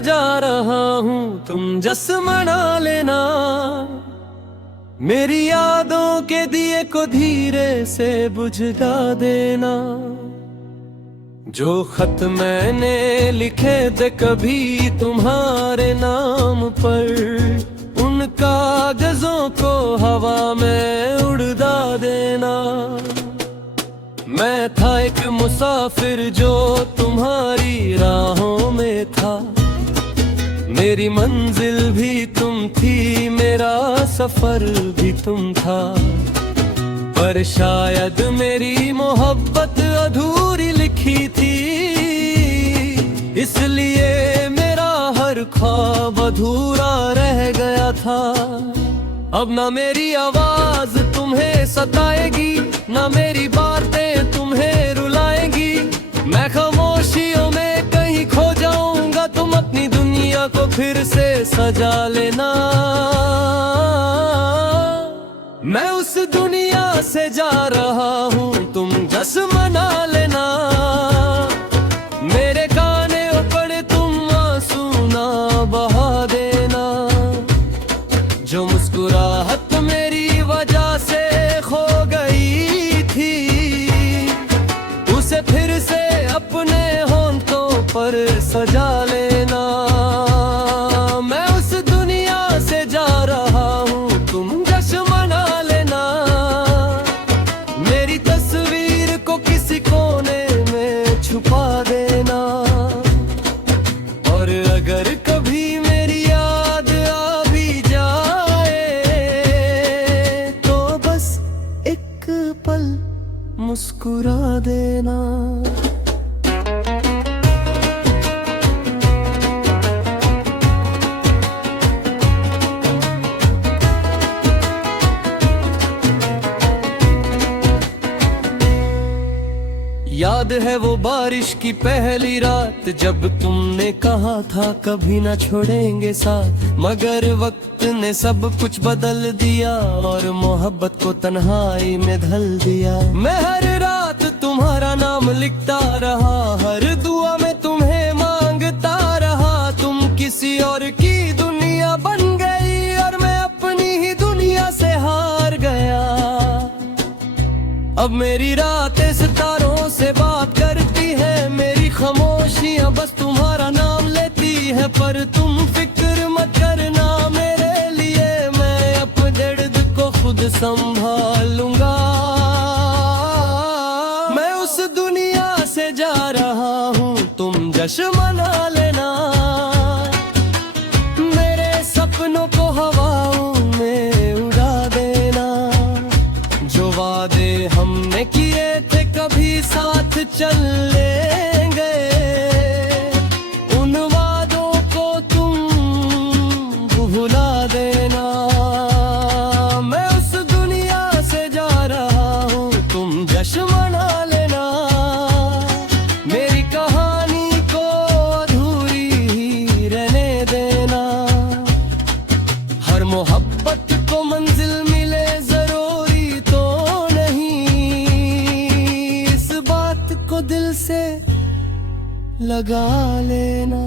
जा रहा हूँ, तुम जश्न मना लेना। मेरी यादों के दिए को धीरे से बुझा देना। जो खत मैंने लिखे थे कभी तुम्हारे नाम पर, उन कागजों को हवा में उड़ा देना। मैं था एक मुसाफिर जो तुम्हारी राहों में था, मेरी मंजिल भी तुम थी, मेरा सफर भी तुम था। पर शायद मेरी मोहब्बत अधूरी लिखी थी, इसलिए मेरा हर ख्वाब अधूरा रह गया था। अब ना मेरी आवाज तुम्हें सताएगी, ना मेरी बातें तुम्हें रुलाएंगी। मैं खामोशियों में कहीं खो जाऊंगा, तुम अपनी दुनिया को फिर से सजा लेना। मैं उस दुनिया से जा रहा हूँ, तुम जश्न मना लेना। मेरे काने ऊपर तुम आंसू ना बहा देना। जो मुस्कुराहट मेरी वजह से खो गई थी, उसे फिर से अपने होंठों पर सजा लेना। मैं उस दुनिया से जा रहा हूँ, तुम जश्न मना लेना। मेरी तस्वीर को किसी कोने में छुपा देना। और अगर कभी मेरी याद आ भी जाए, तो बस एक पल मुस्कुरा देना। याद है वो बारिश की पहली रात, जब तुमने कहा था कभी ना छोड़ेंगे साथ। मगर वक्त ने सब कुछ बदल दिया, और मोहब्बत को तन्हाई में ढल दिया। मैं हर रात तुम्हारा नाम लिखता रहा, हर दुआ में तुम्हें मांगता रहा। तुम किसी और की दुनिया बन गई, और मैं अपनी ही दुनिया से हार गया। अब मेरी रातें सितारों से बात करती है, मेरी खामोशियां बस तुम्हारा नाम लेती है। पर तुम फिक्र मत करना मेरे लिए, मैं अपने दर्द को खुद संभालूंगा। मैं उस दुनिया से जा रहा हूँ, तुम जश्न मना लेना। मेरे सपनों को हवाओं में उड़ा देना। जो वादे हमने किए थे कभी साथ चल लेंगे, उन वादों को तुम भुला देना। मैं उस दुनिया से जा रहा हूँ, तुम जश्न मना लेना। मेरी कहानी को अधूरी ही रहने देना। हर मोहब्बत को मंजिल मिले जरूरी तो को दिल से लगा लेना।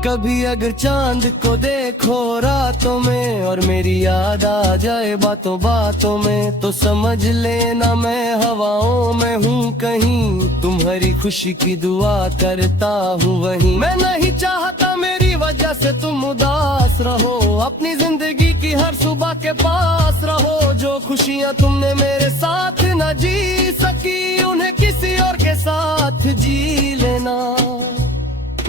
कभी अगर चांद को देखो रातों में, और मेरी याद आ जाए बातों बातों में, तो समझ लेना मैं हवाओं में हूँ कहीं। तुम्हारी खुशी की दुआ करता हूँ वहीं। मैं नहीं चाहता मेरी वजह से तुम उदास रहो, अपनी जिंदगी की हर सुबह के पास रहो। जो खुशियाँ तुमने मेरे साथ न जी सकी, उन्हें किसी और के साथ जी लेना।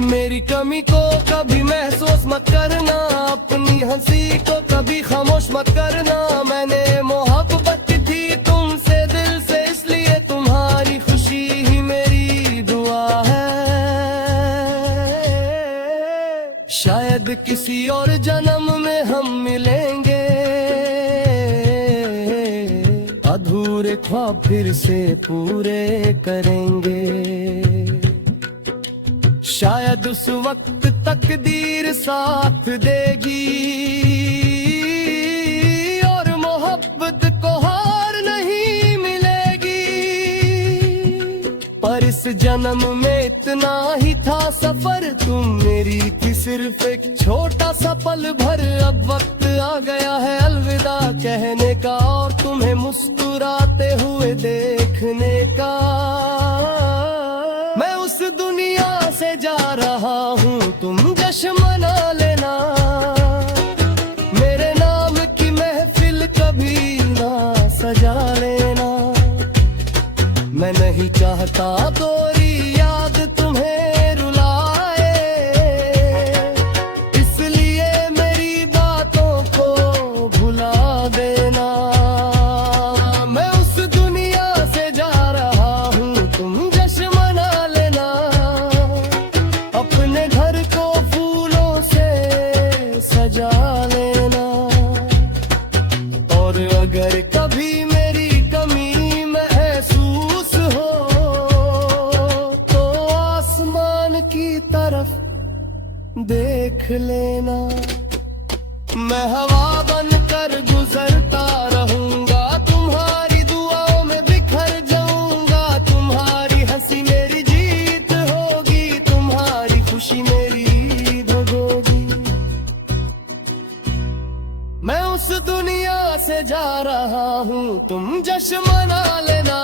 मेरी कमी को कभी महसूस मत करना, अपनी हंसी को कभी खामोश मत करना। मैंने मोहब्बत थी तुमसे दिल से, इसलिए तुम्हारी खुशी ही मेरी दुआ है। शायद किसी और जन्म में हम मिलेंगे, अधूरे ख्वाब फिर से पूरे करेंगे। शायद उस वक्त तकदीर साथ देगी और मोहब्बत को हार नहीं मिलेगी। पर इस जन्म में इतना ही था सफर, तुम मेरी थी सिर्फ एक छोटा सा पल भर। अब वक्त आ गया है अलविदा कहने का और तुम्हें मुस्कुराते हुए देखने का। मैं उस दुनिया से जा रहा हूँ, तुम जश्न मना लेना। मेरे नाम की महफिल कभी ना सजा लेना। मैं नहीं चाहता तोरी याद तुम्हें रुलाए, इसलिए मेरी बातों को भुला देना। मैं उस दुनिया से जा रहा हूँ, तुम जश्न मना लेना। अपने घर को फूलों से सजा लेना। और अगर कभी मेरी कमी महसूस हो तो आसमान की तरफ देख लेना। मैं हवा बनकर गुजरता रहूंगा, तुम्हारी दुआओं में बिखर जाऊंगा। तुम्हारी हंसी मेरी जीत होगी, तुम्हारी खुशी मेरी भगोगी। मैं उस दुनिया से जा रहा हूँ, तुम जश्न मना लेना।